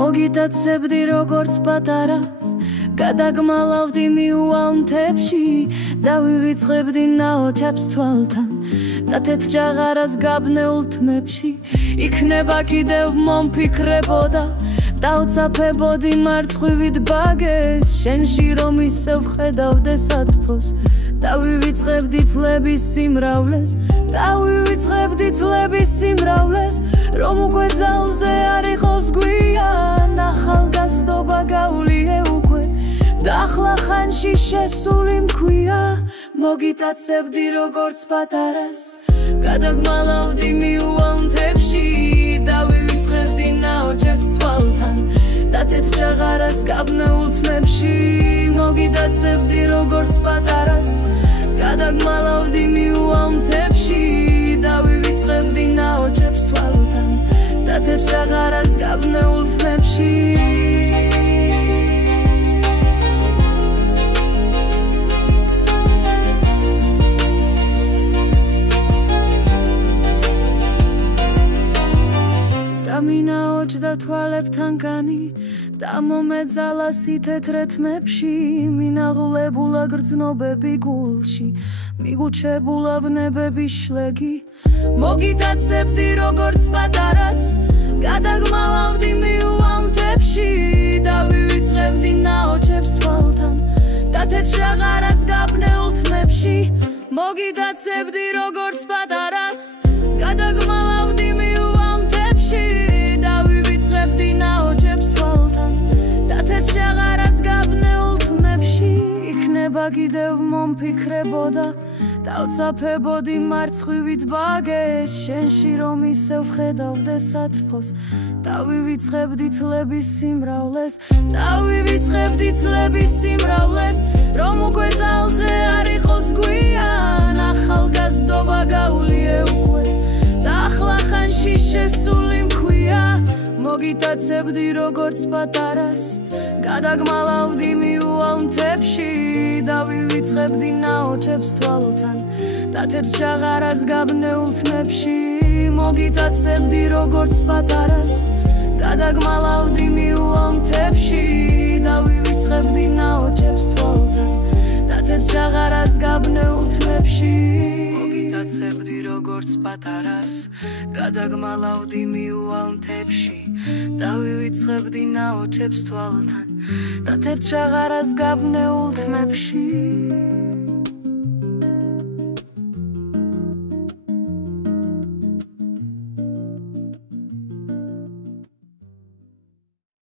მოგიტაცებდი როგორც პატარას გადაგმალავდი მიუვალ მთებში დავივიწყებდი ნაოჩებს თვალთან და თეთრ ჭაღარას გაბნეულ თმებში იქნება კიდევ მომფიქრებოდა დავცაფებოდი მარცხვივით ბაგეს შენში რომ ისევ ხედავდე სათფოს დავივიწყებდი წლების სიმრავლეს დავივიწყებდი წლების სიმრავლეს რომ უკვე ძალზე არ იყოს გვიან ახალგაზრდობა გავuliე უკვე და ახლა ხანში შესული მქვია მოგიტაცებდი როგორც პატარას გადაგმალავდი მიუვალ მთებში დავივიწყებდი ნაოჩებს თვალთან და თეთრ ჭაღარას გაბნეულ თმებში მოგიტაცებდი როგორც პატარას გადაგმალავდი მიუვალ მთებში დავივიწყებდი ნაოჩებს თვალთან და თეთრ ჭაღარას გაბნეულ თმებში მინაოჩდა თვალებთან კანი და მომეძალა სითეთრე თმებში მინაღლებულა გრძნობები გულში მიგუჩებულა ბნებები შლეგი მოგიტაცებდი როგორც პატარას გადაგმალავდი მიუვალ მთებში დავივიწყებდი ნაოჩებს თვალთან და თეთრ ჭაღარას გაბნეულ თმებში მოგიტაცებდი როგორც პატარას გადაგმალავდი მიუვალ მთებში დავივიწყებდი ნაოჩებს თვალთან და თეთრ ჭაღარას გაბნეულ თმებში იქნება კიდევ მომფიქრებოდა დავცაფებოდი მარცხვივით ბაგეს შენში რომ ისევ ხედავდე სათფოს დავივიწყებდი წლების სიმრავლეს დავივიწყებდი წლების სიმრავლეს რომ უკვე ძალზე არ იყოს გვიან ახალგაზრდობა გავuliე უკვე და ახლა ხანში შესული მქვია მოგიტაცებდი როგორც პატარას გადაგმალავდი მიუვალ მთებში დავივიწყებდი ნაოჩებს თვალთან და თეთრ ჭაღარას გაბნეულ თმებში მოგიტაცებდი როგორც პატარას გადაგმალავდი მიუვალ მთებში დავივიწყებდი ნაოჩებს თვალთან და თეთრ ჭაღარას გაბნეულ თმებში მოგიტაცებდი როგორც პატარას გადაგმალავდი მიუვალ მთებში დავივიწყებდი ნაოჩებს თვალთან და თეთრ ჭაღარას გაბნეულ თმებში